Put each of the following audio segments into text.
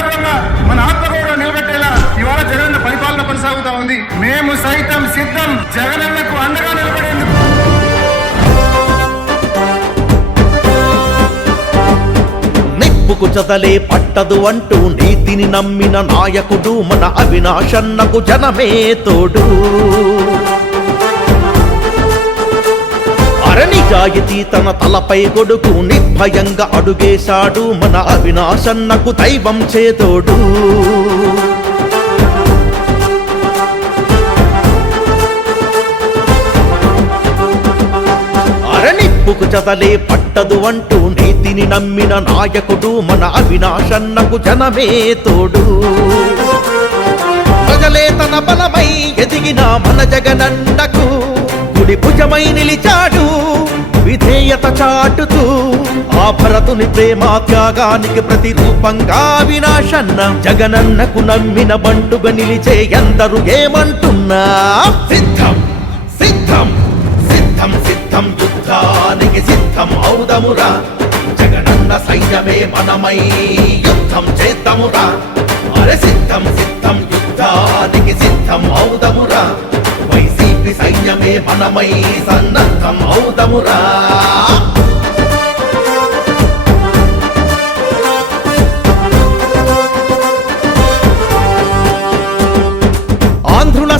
గర్వంగా మన ఆత్మగౌరవం నిలబెట్టేలా ఇవాళ జగన్ పరిపాలన కొనసాగుతా ఉంది. మేము సైతం సిద్ధం జగనన్నకు అండగా నిలబడేందుకు. నిప్పుకు చదలే పట్టదు అంటూ నీతిని నమ్మిన నాయకుడు మన అవినాశన్నకు జనమే తోడు. అరనిజాయితీ తన తలపై కొడుకు నిర్భయంగా అడుగేశాడు మన అవినాశన్నకు దైవం చేతోడు. అరనిప్పుకు చదలే పట్టదు అంటూ నీతిని నమ్మిన నాయకుడు మన అవినాశన్నకు జనమే తోడు. ప్రజలే తన బలమై ఎదిగిన మన జగనన్నకు గుడి భుజమై నిలిచాడు విధేయత చాటుతూ ఆ భరతుని ప్రేమ త్యాగానికి ప్రతిరూపంగా వినాశన్న జగనన్నకు నమ్మిన బంటుగా నిలిచే ఎందరు ఏమంటున్నా? సిద్ధం సిద్ధం సిద్ధం సిద్ధం యుద్ధానికి సిద్ధం ఔదమురా. జగనన్న సైన్యమే మనమై యుద్ధం చేద్దామురా. అరే సిద్ధం సిద్ధం యుద్ధానికి సిద్ధం ఔదమురా. వైసీపీ సైన్యమే మనమై సన్నద్ధం అవుతమురా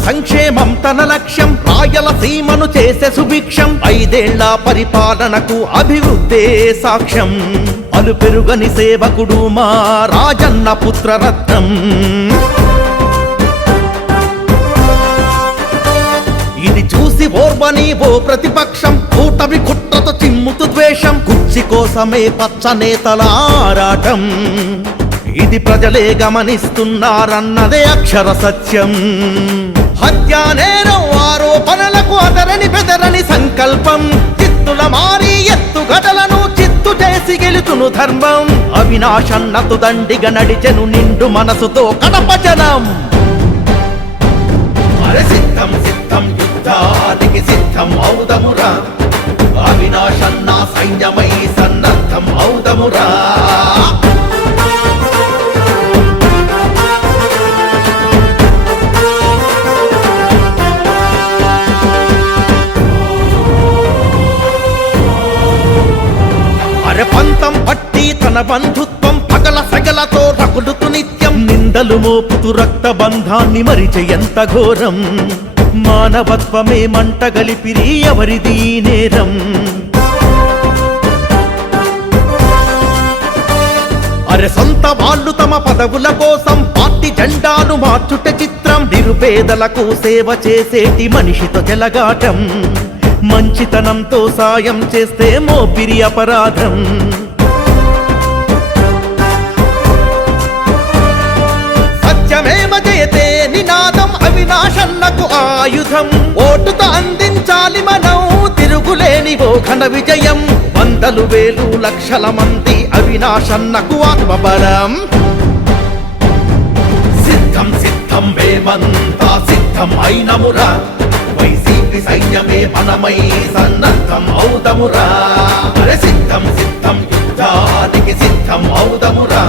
సంక్షేమం తన లక్ష్యం రాయల సీమను చేసే సుభిక్షం ఐదేళ్ళ పరిపాలనకు అభివృద్ధే సాక్ష్యం. అలు పెరుగని సేవకుడు మా రాజన్న పుత్రరత్నం. చూసి ఓ ప్రతిపక్షం. కూటమి కుట్రతో చిమ్ముతు ద్వేషం. కుర్చీ కోసమే పచ్చ నేతల ఆరాటం. ఇది ప్రజలే గమనిస్తున్నారన్నదే అక్షర సత్యం. హత్యా నేరం ఆరోపణలకు అదరని బెదరని సంకల్పం. చిత్తుల మారి ఎత్తుగడలను చిత్తు చేసి గెలుచును ధర్మం. అవినాశన్నతు దండిగా నడిచెను నిండు మనసుతో కడప జనం. సన్నద్ధం సిద్ధం సిద్ధం అవినాశన్న సైన్యమై సన్నద్ధం ఔదమురా అరపంతం పట్టి తన బంధుత్వం పగల సగలతో రగులుతు నిత్యం. నిందలు మోపుతు రక్త బంధాన్ని మరిచె ఎంత ఘోరం. మానవత్వమే మంట గలిపిరి ఎవరిది నేరం. అరె సొంత వాళ్ళు తమ పదవుల కోసం పార్టీ జెండాను మార్చుట చిత్రం. నిరుపేదలకు సేవ చేసేటి మనిషితో చెలగాటం మంచితనంతో సాయం చేస్తే మోపిరి అపరాధం. సత్యమేవ జయతే నినా అవినాశన్నకు ఆయుధం. ఓటుతో అందించాలి మనం. తిరుగులేని ఓ ఘన విజయం. వందలు వేలు లక్షల మంది అవినాశన్నకు ఆత్మబలం. సిద్ధం సిద్ధం మేమంతా సిద్ధం అయినమురా. వైసీపీ సైన్యమే మనమై సన్నద్ధం అవుదమురా. సిద్ధం సిద్ధం యుద్ధానికి సిద్ధం అవుదమురా.